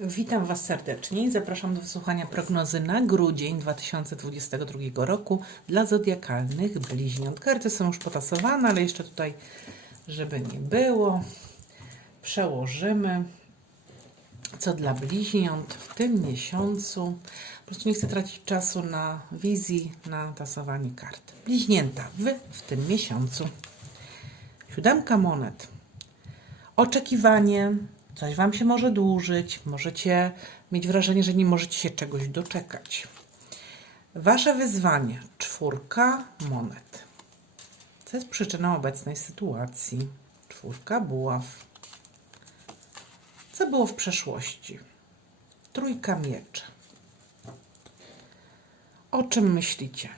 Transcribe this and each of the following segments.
Witam Was serdecznie i zapraszam do wysłuchania prognozy na grudzień 2022 roku dla zodiakalnych bliźniąt. Karty są już potasowane, ale jeszcze tutaj, żeby nie było, przełożymy, co dla bliźniąt w tym miesiącu. Po prostu nie chcę tracić czasu na wizji, na tasowanie kart. Bliźnięta, Wy w tym miesiącu. Siódemka monet oczekiwanie, coś Wam się może dłużyć, możecie mieć wrażenie, że nie możecie się czegoś doczekać. Wasze wyzwanie, czwórka monet. Co jest przyczyną obecnej sytuacji? Czwórka buław. Co było w przeszłości? Trójka mieczy. O czym myślicie?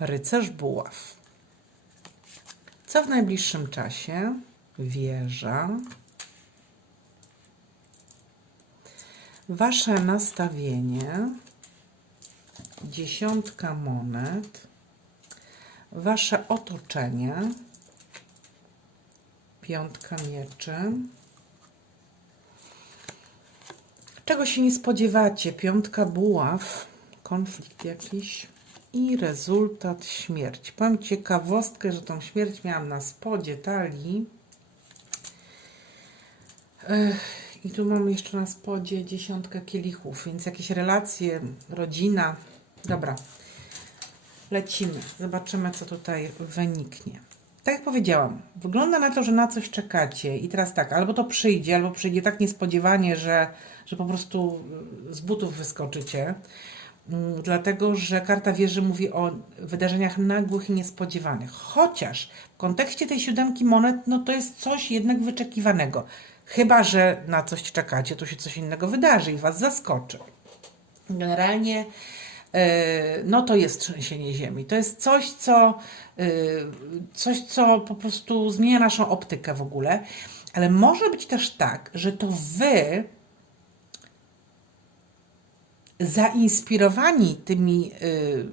Rycerz buław. Co w najbliższym czasie? Wieża. Wasze nastawienie. Dziesiątka monet. Wasze otoczenie. Piątka mieczy. Czego się nie spodziewacie? Piątka buław. Konflikt jakiś i rezultat śmierć. Powiem ciekawostkę, że tą śmierć miałam na spodzie talii. I tu mamy jeszcze na spodzie dziesiątkę kielichów, więc jakieś relacje, rodzina. Dobra, lecimy. Zobaczymy, co tutaj wyniknie. Tak jak powiedziałam, wygląda na to, że na coś czekacie i teraz tak, albo to przyjdzie, albo przyjdzie tak niespodziewanie, że, że po prostu z butów wyskoczycie. Mm, Dlatego, że karta wieży mówi o wydarzeniach nagłych i niespodziewanych. Chociaż w kontekście tej siódemki monet, no to jest coś jednak wyczekiwanego. Chyba, że na coś czekacie, to się coś innego wydarzy i Was zaskoczy. Generalnie, e, no to jest trzęsienie ziemi. To jest coś, co, e, coś, co po prostu zmienia naszą optykę w ogóle. Ale może być też tak, że to Wy zainspirowani tymi y,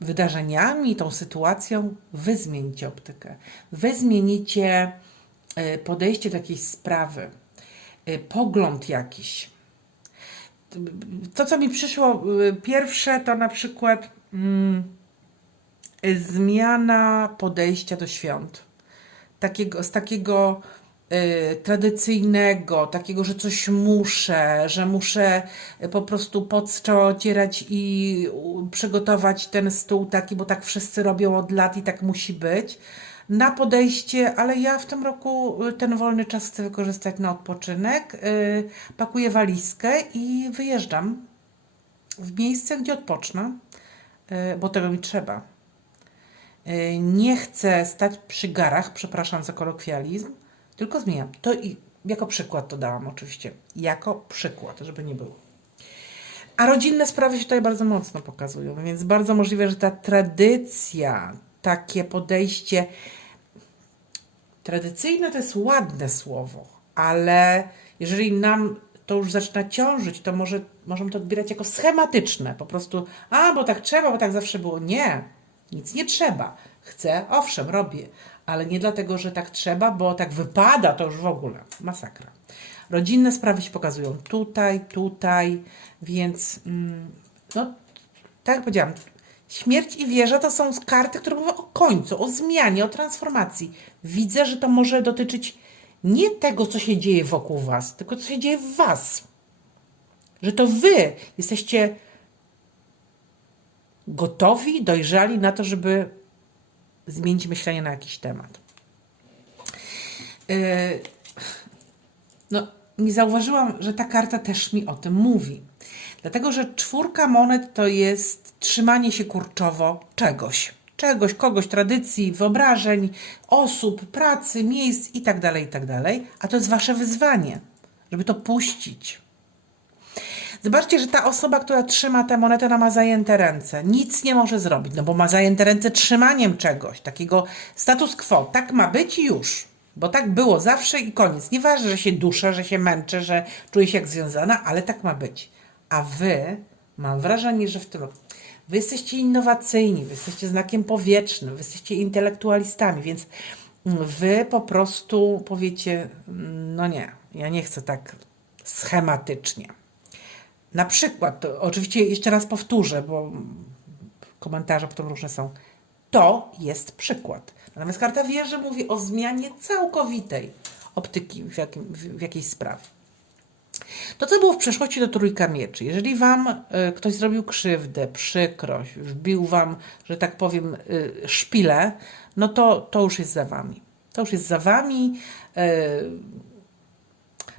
wydarzeniami, tą sytuacją, wy zmienicie optykę. Wy zmienicie podejście do jakiejś sprawy, y, pogląd jakiś. To, co mi przyszło y, pierwsze, to na przykład mm, zmiana podejścia do świąt. Takiego, z takiego y, tradycyjnego, takiego, że coś muszę, że muszę po prostu pod czoło ocierać i przygotować ten stół taki, bo tak wszyscy robią od lat i tak musi być. Na podejście, ale ja w tym roku y, ten wolny czas chcę wykorzystać na odpoczynek. Y, pakuję walizkę i wyjeżdżam w miejsce, gdzie odpocznę, y, bo tego mi trzeba. Nie chcę stać przy garach, przepraszam za kolokwializm, tylko zmieniam. To i jako przykład to dałam oczywiście. Jako przykład, żeby nie było. A rodzinne sprawy się tutaj bardzo mocno pokazują, więc bardzo możliwe, że ta tradycja, takie podejście. Tradycyjne to jest ładne słowo, ale jeżeli nam to już zaczyna ciążyć, to może, możemy to odbierać jako schematyczne. Po prostu, a bo tak trzeba, bo tak zawsze było. Nie, nic nie trzeba. Chcę, owszem, robię, ale nie dlatego, że tak trzeba, bo tak wypada, to już w ogóle masakra. Rodzinne sprawy się pokazują tutaj, tutaj, więc mm, no, tak jak powiedziałam, śmierć i wieża to są karty, które mówią o końcu, o zmianie, o transformacji. Widzę, że to może dotyczyć nie tego, co się dzieje wokół Was, tylko co się dzieje w Was. Że to Wy jesteście gotowi, dojrzali na to, żeby zmienić myślenie na jakiś temat. Yy, no, nie zauważyłam, że ta karta też mi o tym mówi. Dlatego, że czwórka monet to jest trzymanie się kurczowo czegoś. Czegoś, kogoś, tradycji, wyobrażeń, osób, pracy, miejsc i tak dalej, i tak. A to jest wasze wyzwanie, żeby to puścić. Zobaczcie, że ta osoba, która trzyma tę monetę, ona ma zajęte ręce. Nic nie może zrobić, no bo ma zajęte ręce trzymaniem czegoś, takiego status quo. Tak ma być i już. Bo tak było zawsze i koniec. Nieważne, że się duszę, że się męczę, że czuję się jak związana, ale tak ma być. A wy, mam wrażenie, że w roku, wy jesteście innowacyjni, wy jesteście znakiem powietrznym, wy jesteście intelektualistami, więc wy po prostu powiecie, no nie, Ja nie chcę tak schematycznie. Na przykład, to oczywiście jeszcze raz powtórzę, bo komentarze potem różne są. To jest przykład. Natomiast karta wieży mówi o zmianie całkowitej optyki w, jakim, w jakiejś sprawie. To, co było w przeszłości, to trójka mieczy. Jeżeli wam y, ktoś zrobił krzywdę, przykrość, wbił wam, że tak powiem, y, szpilę, no to, to już jest za wami. To już jest za wami. Y,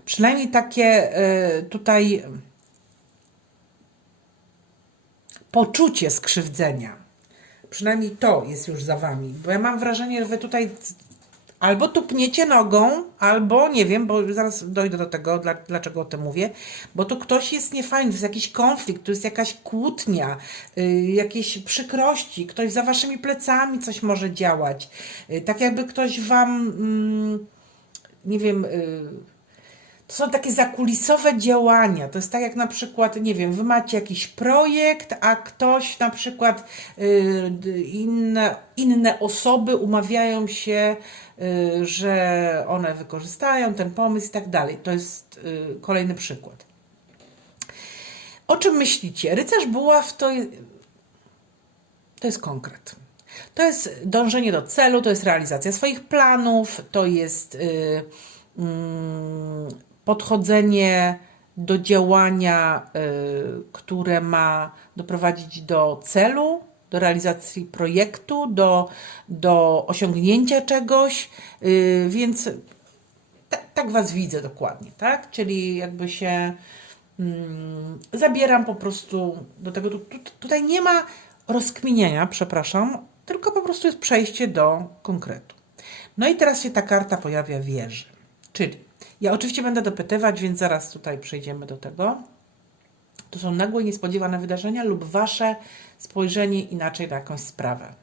przynajmniej takie tutaj poczucie skrzywdzenia. Przynajmniej to jest już za wami. Bo ja mam wrażenie, że wy tutaj albo tupniecie nogą, albo nie wiem, bo zaraz dojdę do tego, dla, dlaczego o tym mówię, bo tu ktoś jest niefajny, to jest jakiś konflikt, to jest jakaś kłótnia, y, jakieś przykrości, ktoś za waszymi plecami coś może działać. Y, tak jakby ktoś wam, mm, nie wiem, y, to są takie zakulisowe działania. To jest tak jak na przykład, nie wiem, wy macie jakiś projekt, a ktoś na przykład y, inne, inne osoby umawiają się, y, że one wykorzystają ten pomysł i tak dalej. To jest y, kolejny przykład. O czym myślicie? Rycerz buław to, to jest konkret. To jest dążenie do celu, to jest realizacja swoich planów, to jest y, mm, podchodzenie do działania, y, które ma doprowadzić do celu, do realizacji projektu, do, do osiągnięcia czegoś, y, więc tak, Was widzę dokładnie, tak? Czyli jakby się mm, zabieram po prostu do tego. Tu, tu, tutaj nie ma rozkminienia, przepraszam, tylko po prostu jest przejście do konkretu. No i teraz się ta karta pojawia wieży. Czyli ja oczywiście będę dopytywać, więc zaraz tutaj przejdziemy do tego. To są nagłe, niespodziewane wydarzenia lub wasze spojrzenie inaczej na jakąś sprawę.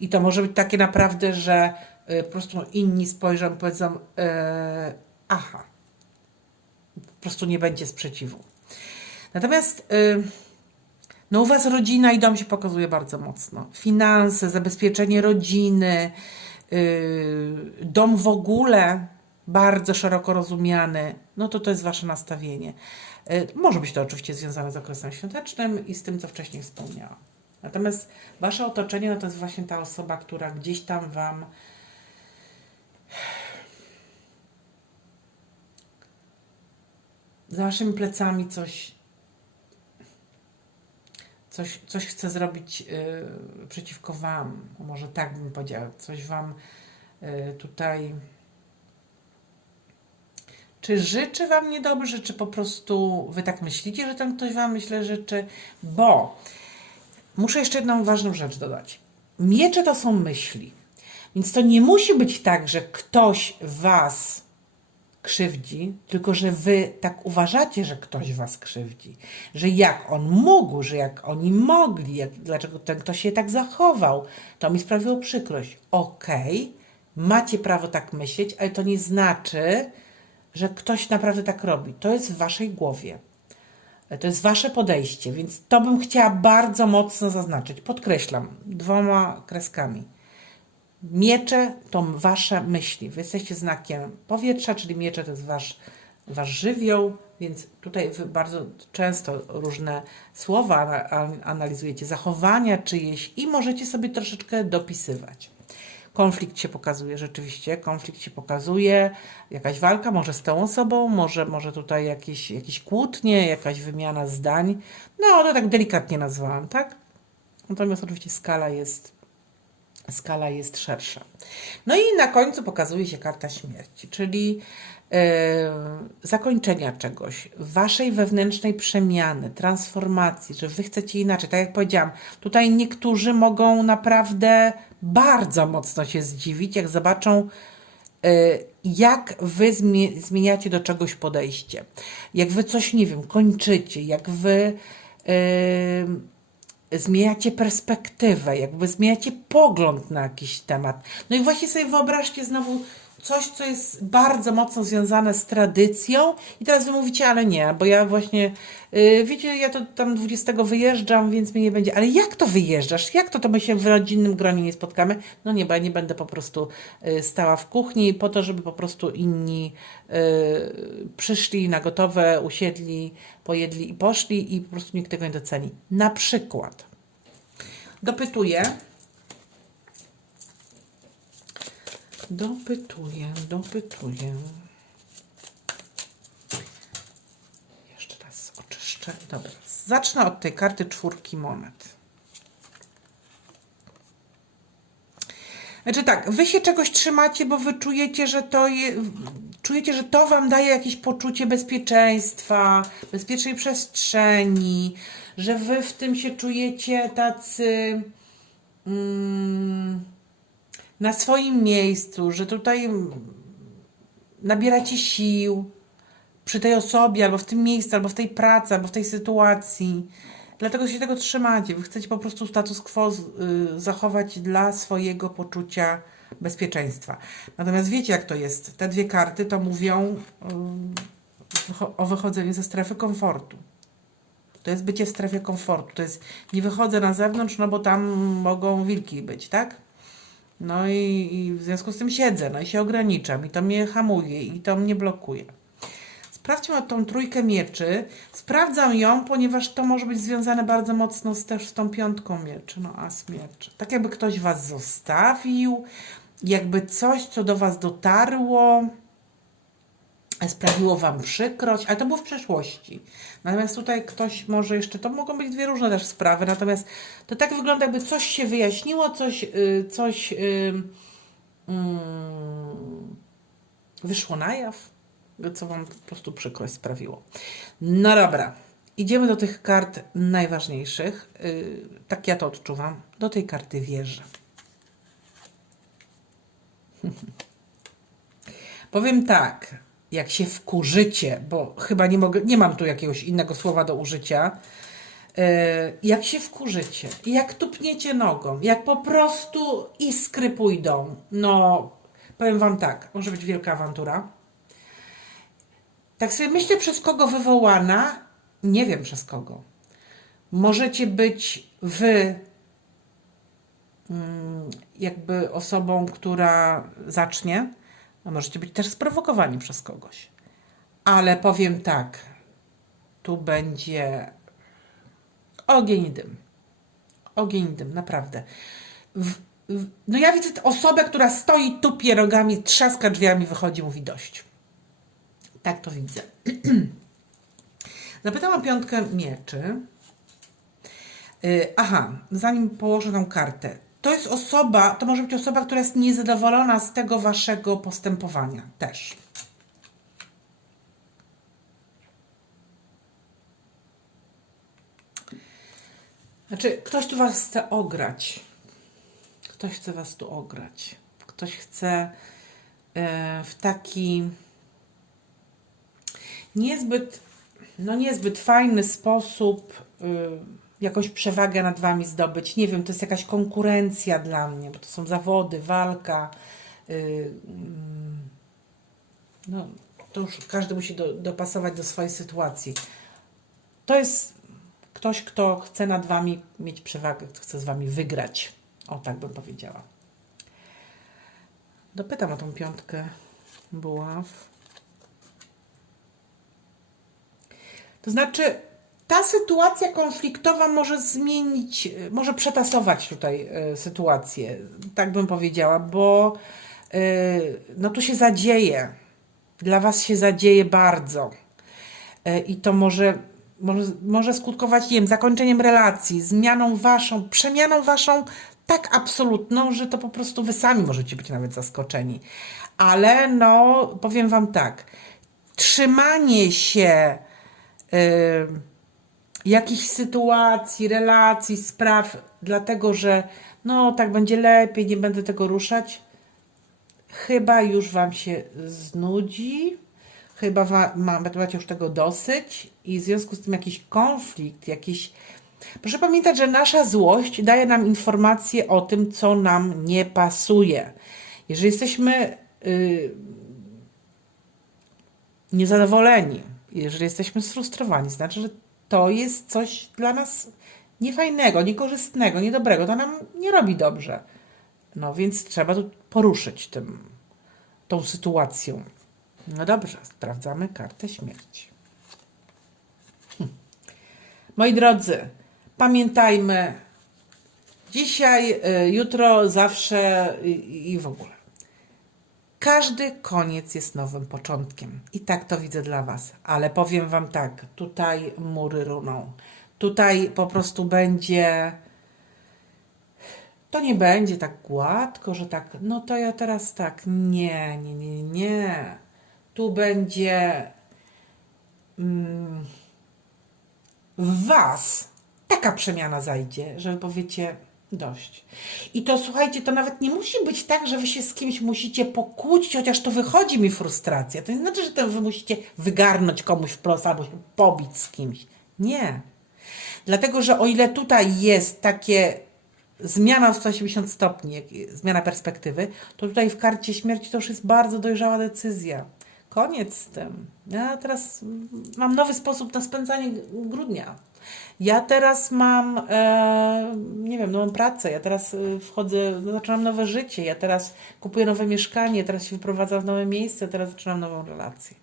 I to może być takie naprawdę, że y, po prostu inni spojrzą, powiedzą, y, aha, po prostu nie będzie sprzeciwu. Natomiast y, no u Was rodzina i dom się pokazuje bardzo mocno. Finanse, zabezpieczenie rodziny, dom w ogóle bardzo szeroko rozumiany, no to to jest Wasze nastawienie. Y, Może być to oczywiście związane z okresem świątecznym i z tym, co wcześniej wspomniałam. Natomiast Wasze otoczenie no to jest właśnie ta osoba, która gdzieś tam Wam za Waszymi plecami coś coś, coś chce zrobić y, przeciwko Wam. Może tak bym powiedziała. Coś Wam y, tutaj. Czy życzy Wam niedobrze, czy po prostu Wy tak myślicie, że ten ktoś Wam myślę życzy? Bo muszę jeszcze jedną ważną rzecz dodać. Miecze to są myśli. Więc to nie musi być tak, że ktoś Was krzywdzi, tylko że wy tak uważacie, że ktoś was krzywdzi. Że jak on mógł, że jak oni mogli, jak, dlaczego ten ktoś się tak zachował, to mi sprawiło przykrość. Okej, macie prawo tak myśleć, ale to nie znaczy, że ktoś naprawdę tak robi. To jest w waszej głowie. To jest wasze podejście, więc to bym chciała bardzo mocno zaznaczyć. Podkreślam dwoma kreskami. Miecze to wasze myśli. Wy jesteście znakiem powietrza, czyli miecze to jest wasz, wasz żywioł, więc tutaj wy bardzo często różne słowa ana- an- analizujecie, zachowania czyjeś i możecie sobie troszeczkę dopisywać. Konflikt się pokazuje rzeczywiście, konflikt się pokazuje, jakaś walka, może z tą osobą, może, może tutaj jakieś, jakieś kłótnie, jakaś wymiana zdań. No, to tak delikatnie nazwałam, tak? Natomiast oczywiście skala jest skala jest szersza. No i na końcu pokazuje się karta śmierci, czyli zakończenia czegoś, waszej wewnętrznej przemiany, transformacji, że wy chcecie inaczej. Tak jak powiedziałam, tutaj niektórzy mogą naprawdę bardzo mocno się zdziwić, jak zobaczą, e, jak wy zmie- zmieniacie do czegoś podejście, jak wy coś, nie wiem, kończycie, jak wy zmieniacie perspektywę, jakby zmieniacie pogląd na jakiś temat. No i właśnie sobie wyobraźcie znowu coś, co jest bardzo mocno związane z tradycją i teraz wy mówicie, ale nie, bo ja właśnie, yy, wiecie, ja to tam 20 wyjeżdżam, więc mnie nie będzie, ale jak to wyjeżdżasz? Jak to, to my się w rodzinnym gronie nie spotkamy? No nie, bo ja nie będę po prostu yy, stała w kuchni po to, żeby po prostu inni yy, przyszli na gotowe, usiedli, pojedli i poszli i po prostu nikt tego nie doceni. Na przykład dopytuję, Dopytuję, dopytuję. Jeszcze raz oczyszczę. Dobra, zacznę od tej karty czwórki monet. Znaczy tak, wy się czegoś trzymacie, bo wy czujecie, że to je, czujecie, że to wam daje jakieś poczucie bezpieczeństwa, bezpiecznej przestrzeni, że wy w tym się czujecie tacy mm, na swoim miejscu, że tutaj nabieracie sił przy tej osobie, albo w tym miejscu, albo w tej pracy, albo w tej sytuacji. Dlatego się tego trzymacie. Wy chcecie po prostu status quo y, zachować dla swojego poczucia bezpieczeństwa. Natomiast wiecie, jak to jest. Te dwie karty to mówią y, o wychodzeniu ze strefy komfortu. To jest bycie w strefie komfortu. To jest nie wychodzę na zewnątrz, no bo tam mogą wilki być, tak? No i, i w związku z tym siedzę, no i się ograniczam, i to mnie hamuje, i to mnie blokuje. Sprawdźmy tą trójkę mieczy. Sprawdzam ją, ponieważ to może być związane bardzo mocno z, też z tą piątką mieczy, no as mieczy. Tak jakby ktoś was zostawił, jakby coś, co do was dotarło, sprawiło wam przykrość, ale to było w przeszłości. Natomiast tutaj ktoś może jeszcze, to mogą być dwie różne też sprawy, natomiast to tak wygląda, jakby coś się wyjaśniło, coś, y, coś y, mm, wyszło na jaw, co wam po prostu przykrość sprawiło. No dobra, idziemy do tych kart najważniejszych. Y, tak ja to odczuwam. Do tej karty wieży. Powiem tak, jak się wkurzycie, bo chyba nie mogę, nie mam tu jakiegoś innego słowa do użycia. e, Jak się wkurzycie, jak tupniecie nogą, jak po prostu iskry pójdą, no powiem wam tak, może być wielka awantura. Tak sobie myślę, przez kogo wywołana, nie wiem przez kogo. Możecie być wy mm, jakby osobą, która zacznie, a możecie być też sprowokowani przez kogoś. Ale powiem tak, tu będzie ogień i dym. Ogień i dym, naprawdę. W, w, no ja widzę osobę, która stoi, tupie rogami, trzaska drzwiami, wychodzi, mówi dość. Tak to widzę. Zapytałam piątkę mieczy. Y, Aha, zanim położę tą kartę. To jest osoba, to może być osoba, która jest niezadowolona z tego waszego postępowania też. Znaczy, ktoś tu was chce ograć. Ktoś chce was tu ograć. Ktoś chce e, w taki niezbyt, no niezbyt fajny sposób y, jakąś przewagę nad wami zdobyć. Nie wiem, to jest jakaś konkurencja dla mnie, bo to są zawody, walka. y, mm, no, to już każdy musi do, dopasować do swojej sytuacji. To jest ktoś, kto chce nad wami mieć przewagę, kto chce z wami wygrać. O, tak bym powiedziała. Dopytam o tą piątkę buław. To znaczy, ta sytuacja konfliktowa może zmienić, y, może przetasować tutaj y, sytuację, tak bym powiedziała, bo y, no tu się zadzieje. Dla Was się zadzieje bardzo. I to może, może, może skutkować, nie wiem, zakończeniem relacji, zmianą Waszą, przemianą Waszą tak absolutną, że to po prostu Wy sami możecie być nawet zaskoczeni. Ale no, powiem Wam tak, trzymanie się y, jakichś sytuacji, relacji, spraw, dlatego że no tak będzie lepiej, nie będę tego ruszać, chyba już Wam się znudzi, chyba macie już tego dosyć. I w związku z tym jakiś konflikt, jakiś... Proszę pamiętać, że nasza złość daje nam informacje o tym, co nam nie pasuje. Jeżeli jesteśmy y, niezadowoleni, jeżeli jesteśmy sfrustrowani, znaczy, że to jest coś dla nas niefajnego, niekorzystnego, niedobrego, to nam nie robi dobrze. No więc trzeba tu poruszyć tym, tą sytuacją. No dobrze, sprawdzamy kartę śmierci. Hm. Moi drodzy, pamiętajmy, dzisiaj, y, jutro, zawsze i, i w ogóle. Każdy koniec jest nowym początkiem. I tak to widzę dla Was. Ale powiem Wam tak, tutaj mury runą. Tutaj po prostu będzie. To nie będzie tak gładko, że tak, no to ja teraz tak. Nie, nie, nie, nie. Tu będzie mm, w Was taka przemiana zajdzie, że powiecie dość. I to słuchajcie, to nawet nie musi być tak, że wy się z kimś musicie pokłócić, chociaż to wychodzi mi frustracja. To nie znaczy, że to wy musicie wygarnąć komuś wprost albo się pobić z kimś. Nie. Dlatego, że o ile tutaj jest takie zmiana o 180 stopni, zmiana perspektywy, to tutaj w karcie śmierci to już jest bardzo dojrzała decyzja. Koniec z tym. Ja teraz mam nowy sposób na spędzanie grudnia. Ja teraz mam, e, nie wiem, nową pracę, ja teraz e, wchodzę, no, zaczynam nowe życie, ja teraz kupuję nowe mieszkanie, teraz się wyprowadzam w nowe miejsce, teraz zaczynam nową relację.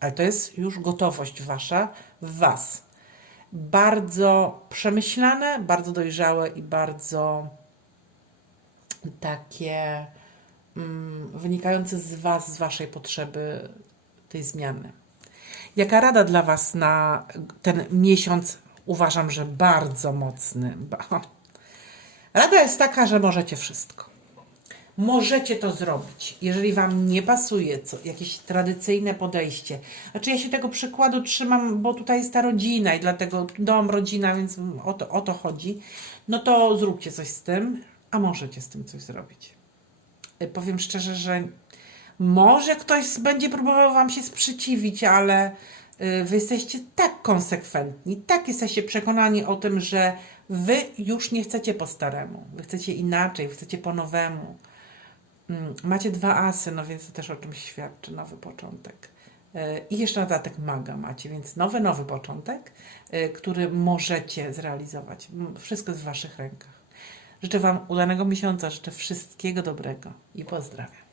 Ale to jest już gotowość wasza w was. Bardzo przemyślane, bardzo dojrzałe i bardzo takie mm, wynikające z was, z waszej potrzeby tej zmiany. Jaka rada dla Was na ten miesiąc? Uważam, że bardzo mocny. Rada jest taka, że możecie wszystko. Możecie to zrobić. Jeżeli Wam nie pasuje co, jakieś tradycyjne podejście, znaczy ja się tego przykładu trzymam, bo tutaj jest ta rodzina i dlatego dom, rodzina, więc o to, o to chodzi, no to zróbcie coś z tym, a możecie z tym coś zrobić. Y, Powiem szczerze, że może ktoś będzie próbował Wam się sprzeciwić, ale y, Wy jesteście tak konsekwentni, tak jesteście przekonani o tym, że Wy już nie chcecie po staremu, Wy chcecie inaczej, Wy chcecie po nowemu. Mm, Macie dwa asy, no więc to też o czymś świadczy, nowy początek. Y, I jeszcze dodatek maga macie, więc nowy, nowy początek, który możecie zrealizować. Wszystko jest w Waszych rękach. Życzę Wam udanego miesiąca, życzę wszystkiego dobrego i pozdrawiam.